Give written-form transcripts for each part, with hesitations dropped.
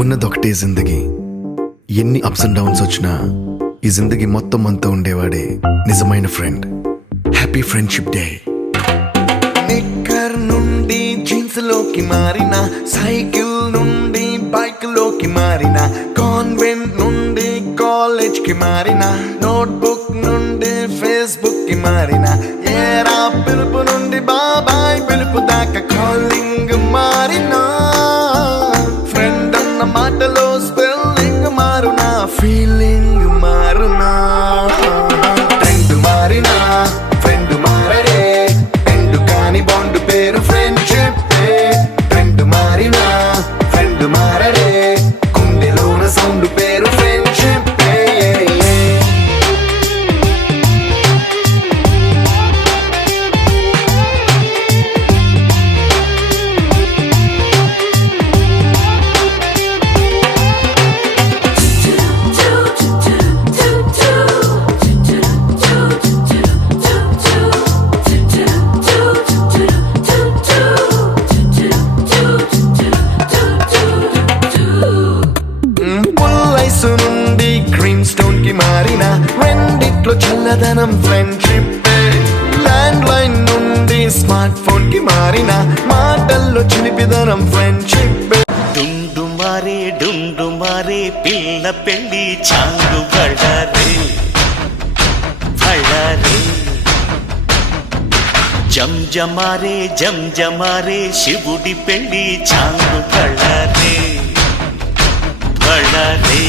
ఉన్నదొకటే జిందగీ, ఎన్ని ups and downs వచ్చినా ఈ జిందగీ మొత్తం అంతా ఉండేవాడే నిజమైన ఫ్రెండ్. Happy friendship day. నిక్కర్ నుండి జీన్స్ లోకి మారిన, సైకిల్ నుండి బైక్ లోకి మారిన, కాన్వెంట్ నుండి కాలేజ్ కి మారిన, నోట్బుక్ నుండి ఫేస్బుక్ కి మారిన, ఏరా పిలుపు నుండి బాబాయ్ పిలుపు దాకా కాలింగ్ మారిన, ఫ్రెండ్ అన్న మాటలో స్పెల్లింగ్ మారునా, ఫీలింగ్ మారునా, ట్రెండ్ మారినా ఫ్రెండ్ మారడే, ఎండు కాని బాండ్ పేరు ఫ్రెండ్షిప్. ట్రెండ్ మారినా ఫ్రెండ్ మారడే, గుండెలోన సౌండ్ పేరు ఫ్రెండ్షిప్. నుండి గ్రీన్ స్టోన్ కి మారిన, రెండిట్లో చల్లదనం ఫ్రెండ్షిప్. ల్యాండ్ లైన్ నుండి స్మార్ట్ ఫోన్ కి మారిన, మాటల్లో చిలిపిదనం ఫ్రెండ్షిప్. డుండు మారే పిల్ల పెళ్ళి చాంగు బళ్ళారే బళ్ళారే, జంజమారే శివుడి పెళ్ళి చాంగు బళ్ళారే బళ్ళారే.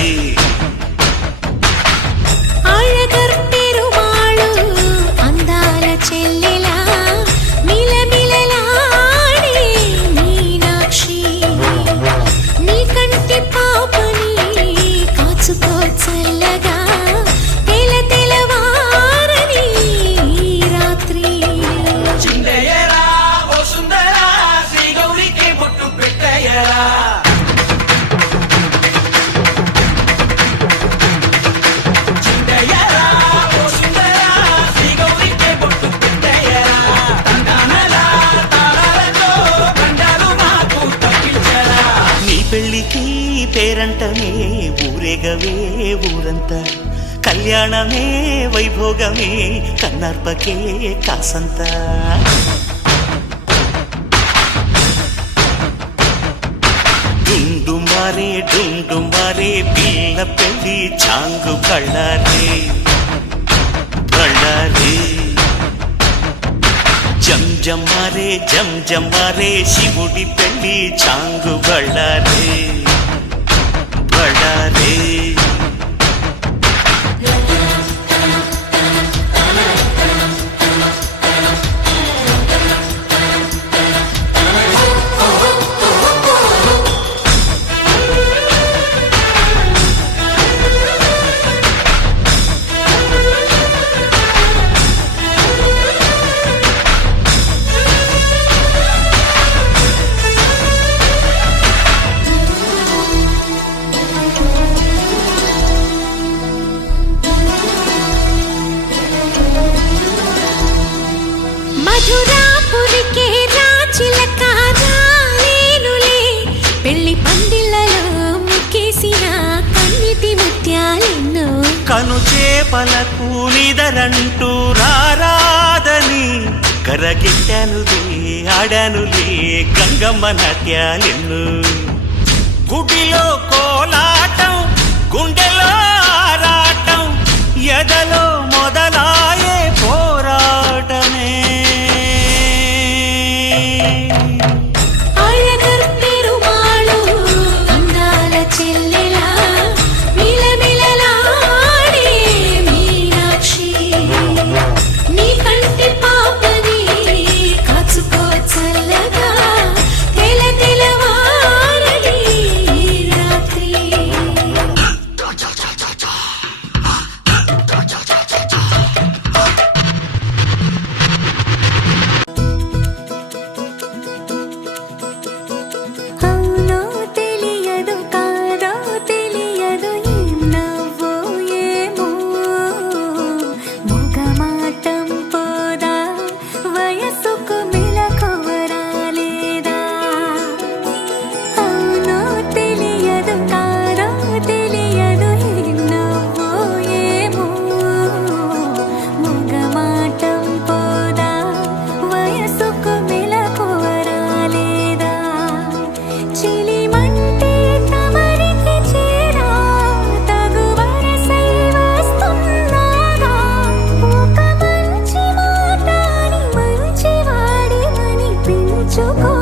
అழகర్ పెరుమాళు అందాల చెల్లెలా మిలమిలలాడే మీనాక్షి, నీ కంటి పాపని కాచుకో చల్లగా, తెల తెలవారని రాత్రి. చిందయ్యరా ఓ సుందరా, శ్రీ గౌరికి బొట్టు పెట్టయ్యరా. పెళ్ళికి పేరంటమే ఊరేగవే ఊరంతా, కళ్యాణమే వైభోగమే కన్నార్పకే కాసంత. డుండు మారే పిల్ల పెళ్ళి చాంగు బళ్ళారే బళ్ళారే, జంజమారే శివుడి పెళ్ళి చాంగు బళ్ళారే బళ్ళారే. మధురాపురికే రాచిలక రాలేనులే, పెళ్లి పందిళ్ళలో ముక్కేసిన కన్నిటి ముత్యాలెన్నో, కను చేపలకు నిదరంటూ రారాదని కరగెట్టానులే ఆడానులే గంగమ్మ నాట్యాలెన్ను. గుడిలో కోలాటం గుండెలో ఆరాటం, ఎదలో మొదలాయే పోరాటమే. అழగర్ పెరుమాళు అందాల చెల్లెలా మిలమిలలాడే మీనాక్షి, నీ కంటి పాపని కాచుకో చల్లగా, తెల తెలవారని రాత్రి. మార్చుకో